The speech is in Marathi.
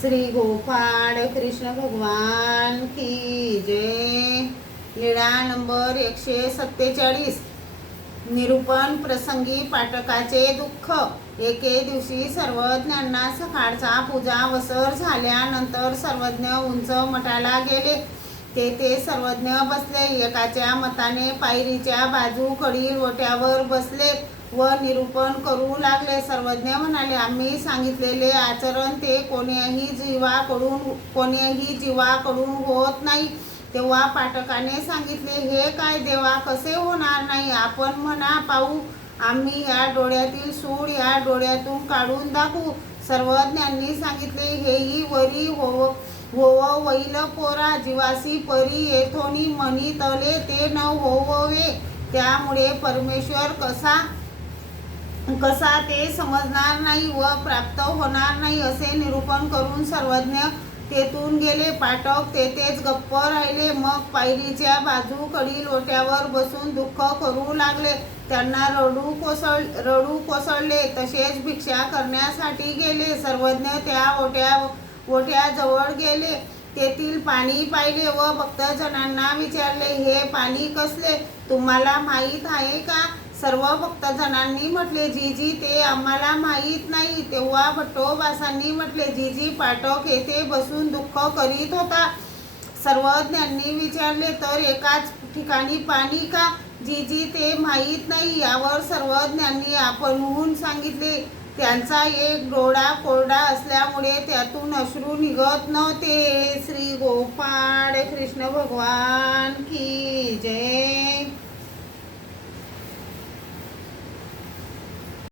श्री गोपाळ कृष्ण भगवान की जय। लीळा नंबर 147। निरूपण प्रसंगी पाठकाचे दुःख। एके दिवशी सर्वज्ञांना सकाळचा पूजा वसर झाल्यानंतर सर्वज्ञ उंच मठाला गेले। तेथे सर्वज्ञ बसले। एकाच्या मताने पायरीच्या बाजूकडील ओट्यावर बसले व निरूपण करू लागले। सर्वज्ञ म्हणाले, आम्ही सांगितलेले आचरण ते कोणीही जीवाकडून होत नाही। तेव्हा पाठकाने सांगितले, हे काय देवा, कसे होणार नाही? आपण म्हणा पाहू, आम्ही या डोळ्यातील सूड या डोळ्यातून काढून दाखवू। सर्वज्ञांनी सांगितले, हेही वरी होवैल पोरा, जीवासी परी येथोनी मनी तले ते न होववे। त्यामुळे परमेश्वर कसा ते समजणार नाही व प्राप्त होणार नाही, असे निरूपण करून सर्वज्ञ तेथून गेले। पाठक तेथेच गप्प राहिले। मग पायरीच्या बाजूकडील ओट्यावर बसून दुःख करू लागले। त्यांना रडू कोसळले। तसेच भिक्षा करण्यासाठी गेले। सर्वज्ञ त्या ओट्याजवळ गेले, तेथील पाणी पाहिले व भक्तजनांना विचारले, हे पाणी कसले, तुम्हाला माहीत आहे का? सर्व भक्तजनांनी म्हटले, जीजी ते आम्हाला माहीत नाही। तेव्हा भट्टोबासांनी म्हटले, जीजी पाठक येथे बसून दुःख करीत होता। सर्वज्ञांनी विचारले, तर एकाच ठिकाणी पाणी का? जीजी ते माहीत नाही। यावर सर्वज्ञांनी आपणहून सांगितले, त्यांचा एक डोळा कोरडा असल्यामुळे त्यातून अश्रू निघत नव्हते। श्री गोपाळ कृष्ण भगवान की जय।